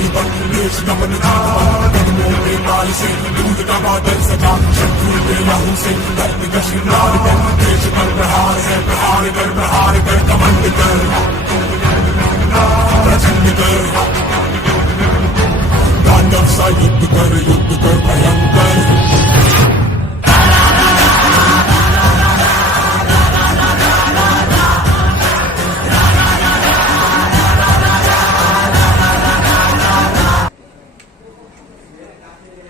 देश नमनता धर्मों के काल से दूध का बादल सजा शत्रु के लहू से धरती का श्रृंगार कर देश पर प्रहार है प्रहार कर कमंड कर प्रचंड कर तांडव सा युद्ध कर भयंकर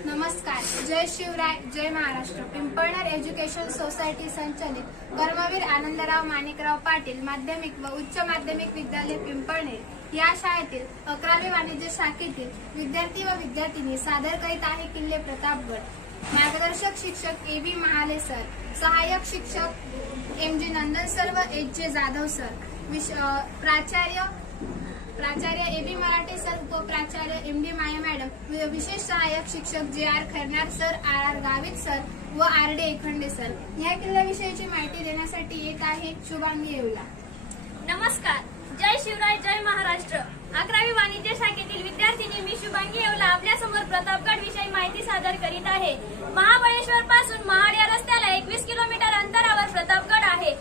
नमस्कार. जय शिवराय, जय महाराष्ट्र. पिंपळनेर एज्युकेशन सोसायटी संचालित कर्मवीर आनंदराव माणिकराव पाटील माध्यमिक व उच्च माध्यमिक विद्यालय पिंपळनेर या शाळेतील 11वी वाणिज्य शाखेतील विद्यार्थी व विद्यार्थिनी सादर करीत आहे किल्ले प्रतापगड. मार्गदर्शक शिक्षक ए.बी. महाले सर, सहाय्यक शिक्षक एम.जी. नंदन सर व एच.जे. जाधव सर, प्राचार्य ए.बी. मराठे सर, उपप्राचार्य एम.डी. माया मॅडम, विशेष सहाय्यक शिक्षक JR. Khairnar sir, RR. Gavit sir व आर.डी. एखंडे सर. या किल्ल्याविषयीची माहिती देण्यासाठी येत आहे शुभांगी येवला. नमस्कार. जय शिवराय, जय महाराष्ट्र. 11वी वाणिज्य शाखेतील विद्यार्थिनी मी शुभांगी येवला आपल्यासमोर प्रतापगड विषयी माहिती सादर करीत आहे. महाबळेश्वर पासून महाड या रस्त्याला 21 किलोमीटर अंतरावर प्रतापगड आहे.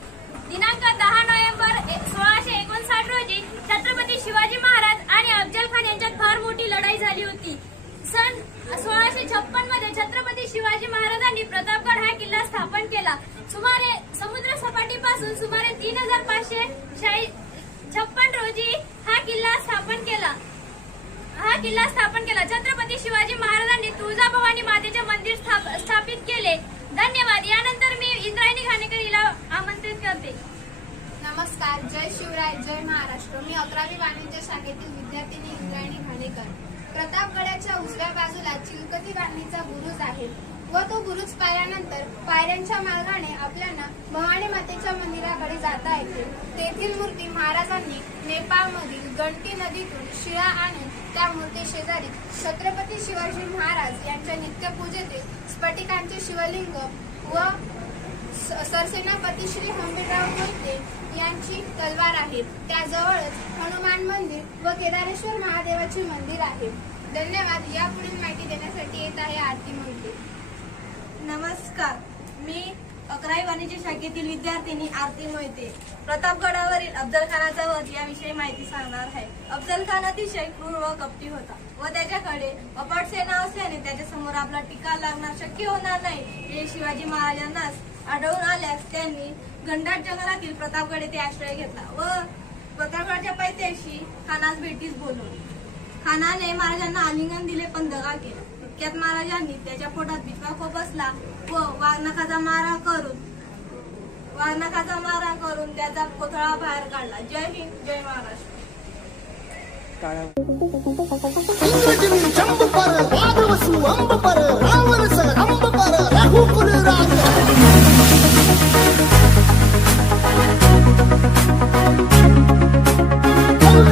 दिनांक 10 नोव्हेंबर 1659 रोजी छत्रपती शिवाजी महाराज आणि अफजल खान यांच्यात फार मोठी लढाई झाली होती. सन 1656 मध्ये छत्रपती शिवाजी महाराजांनी प्रतापगड हा किल्ला स्थापन केला. सुमारे समुद्र सपाटीपासून सुमारे 3556 रोजी हा किल्ला स्थापन केला. छत्रपती शिवाजी महाराजांनी तुळजाभवानी मातेचे मंदिर स्थापित केले. धन्यवाद. यानंतर मी इंद्रायणी घाणेकर हिला आमंत्रित करते. नमस्कार. जय शिवराय, जय महाराष्ट्र. मी 11वी वाणिज्य शाखेतील विद्यार्थिनी इंद्रायणी घाणेकर. प्रतापगडाच्या उजव्या बाजूला चिलकती बांधणीचा बुरुज आहे व तो बुरुज पाहिल्यानंतर पायऱ्यांच्या मार्गाने आपल्याला भवानी मातेच्या मंदिराकडे जाता येते. तेथील मूर्ती महाराजांनी नेपाळमधील गंटी नदीतून शिळा आणून त्या मूर्ती शेजारी छत्रपती शिवाजी महाराज यांच्या नित्यपूजेतील स्फटिकांचे शिवलिंग व सरसेनापती श्री हंबीरराव मोहिते यांची तलवार आहे. त्याजवळच हनुमान मंदिर व केदारेश्वर महादेवाचे मंदिर आहे. धन्यवाद. यापुढील माहिती देण्यासाठी येत आहे आरती मोहिते. नमस्कार. मी 11वी वाणिज्य शाखेतील विद्यार्थिनी आरती मोहिते प्रतापगडावरील अफजल खानाचा वध याविषयी माहिती सांगणार आहे. अफजल खान अतिशय क्रूर व कपटी होता व त्याच्याकडे अफाट सेना असल्याने त्याच्यासमोर आपला टिका लागणार शक्य होणार नाही हे शिवाजी महाराजांना आढळून आल्यास त्यांनी घनदाट जंगलातील प्रतापगड येथे आश्रय घेतला व प्रतापगडच्या पायथ्याशी खानास भेटीस बोलवले. खानाने महाराजांना आलिंगन दिले पण दगा केला. इतक्यात महाराजांनी त्याच्या पोटात बिचवा खोपसला व वाघनखाचा मारा करून त्याचा कोथळा बाहेर काढला. जय हिंद, जय महाराष्ट्र.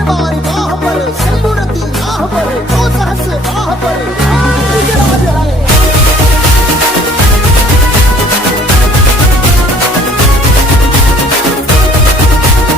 बारी बाह पर सिंदूरती राह पर तो सहस राह पर